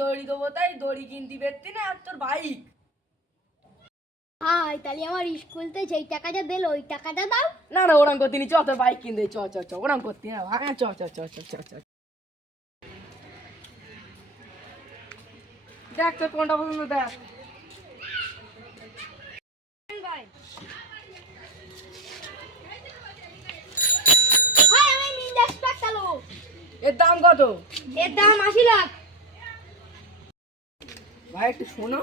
দড়ি দেবো তাই দড়ি কিনতে পারতি না আর তোর বাইক। হাই তাহলে আমার স্কুলতে যেই টাকাটা দিল ওই টাকাটা দাও। না না ওরম করতে নি, চ তোর বাইক কিনতে চ চ চ ওরম করতি না, হ্যাঁ চ চ চ চ চ চ। দেখ তোর কোনটা পছন্দ দেখ। হাই আমি মিন্দাস পাতালো। এর দাম কত? এর দাম 80 লাখ। ভাই একটু শোনো,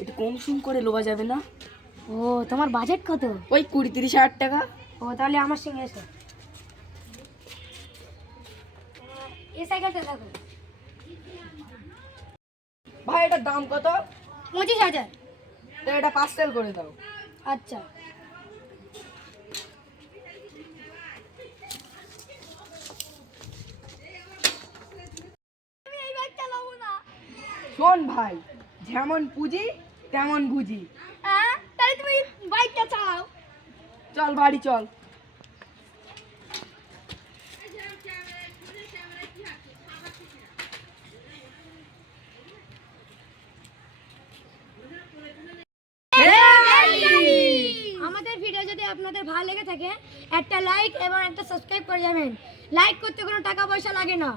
একটু কম সম করে লোয়া যাবে না? ও তোমার বাজেট কত? ওই 20-30 হাজার টাকা। ও তাহলে আমার সঙ্গে এসো। এই সাইকেলটা দেখো। ভাই এটার দাম কত? 25,000। তো এটা পার্সেল করে দাও। আচ্ছা আমি এই বাইক চালাবো না। শোন ভাই, যেমন পুঁজি তেমন বুঝি। হ্যাঁ তাহলে তুমি বাইকটা চালাও। চল বাড়ি চল। আমাদের ভিডিও যদি আপনাদের ভালো লেগে থাকে একটা লাইক এবং একটা সাবস্ক্রাইব করে যাবেন। লাইক করতে কোনো টাকা পয়সা লাগে না।